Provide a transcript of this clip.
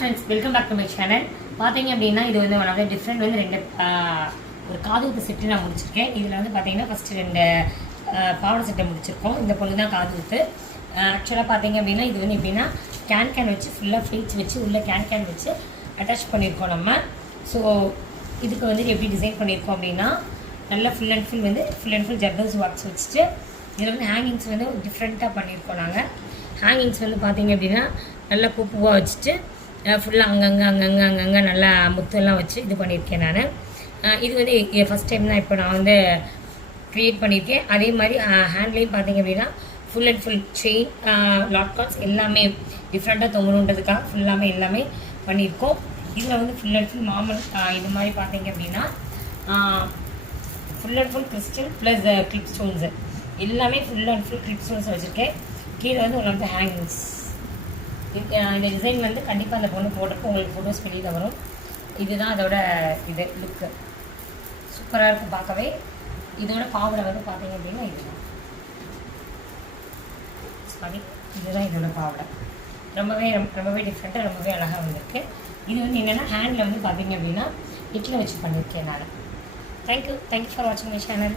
Friends welcome back to my channel. பார்த்தீங்க அப்படின்னா இது வந்து ஒன் ஆஃப் த டிஃப்ரெண்ட் வந்து ரெண்டு ஒரு காதுகுத்து செட்டு நான் முடிச்சிருக்கேன். இதில் வந்து பார்த்தீங்கன்னா ஃபஸ்ட்டு ரெண்டு பாவாடை செட்டை முடிச்சிருக்கோம். இந்த பொண்ணு தான் காதுகுத்து. ஆக்சுவலாக பார்த்தீங்க அப்படின்னா இது வந்து எப்படின்னா கேன் வச்சு ஃபுல்லாக ஃப்ளீட்ஸ் வச்சு உள்ளே கேன் வச்சு அட்டாச் பண்ணியிருக்கோம் நம்ம. ஸோ இதுக்கு வந்து எப்படி டிசைன் பண்ணியிருக்கோம் அப்படின்னா நல்லா full and full zardozi works வச்சுட்டு இதில் வந்து ஹேங்கிங்ஸ் வந்து டிஃப்ரெண்ட்டாக பண்ணியிருக்கோம் நாங்கள். ஹேங்கிங்ஸ் வந்து பார்த்தீங்க அப்படின்னா நல்லா பூவாக வச்சுட்டு ஃபுல்லாக அங்கங்கே நல்லா முத்தெல்லாம் வச்சு இது பண்ணியிருக்கேன் நான். இது வந்து ஃபஸ்ட் டைம் தான் இப்போ நான் வந்து க்ரியேட் பண்ணியிருக்கேன். அதே மாதிரி ஹேண்ட்லேயும் பார்த்தீங்க அப்படின்னா full and full chain lock cards எல்லாமே டிஃப்ரெண்ட்டாக தொங்கணுன்றதுக்காக எல்லாமே பண்ணியிருக்கோம். இதில் வந்து ஃபுல் அண்ட் ஃபுல் மாமல் இது மாதிரி பார்த்தீங்க அப்படின்னா full and full crystal plus clip stones எல்லாமே full and full clip stones வச்சுருக்கேன். கீழே வந்து ஒன் ஆஃப் த ஹேங்கிங்ஸ். இந்த டிசைன் வந்து கண்டிப்பாக அந்த பொண்ணு போட்டிருக்கு. உங்களுக்கு ஃபோட்டோஸ் வெளியில் வரும். இதுதான் அதோட இது லுக்கு சூப்பராக இருக்கும் பார்க்கவே. இதோட பாவடை வந்து பார்த்தீங்க அப்படின்னா இதுதான் இதோட பாவடை. ரொம்பவே டிஃப்ரெண்ட்டாக ரொம்பவே அழகாக வந்திருக்கு. இது வந்து என்னென்னா ஹேண்டில் வந்து பார்த்தீங்க அப்படின்னா நெட்டில் வச்சு பண்ணியிருக்கேன் நான். தேங்க்யூ ஃபார் வாட்சிங் மை சேனல்.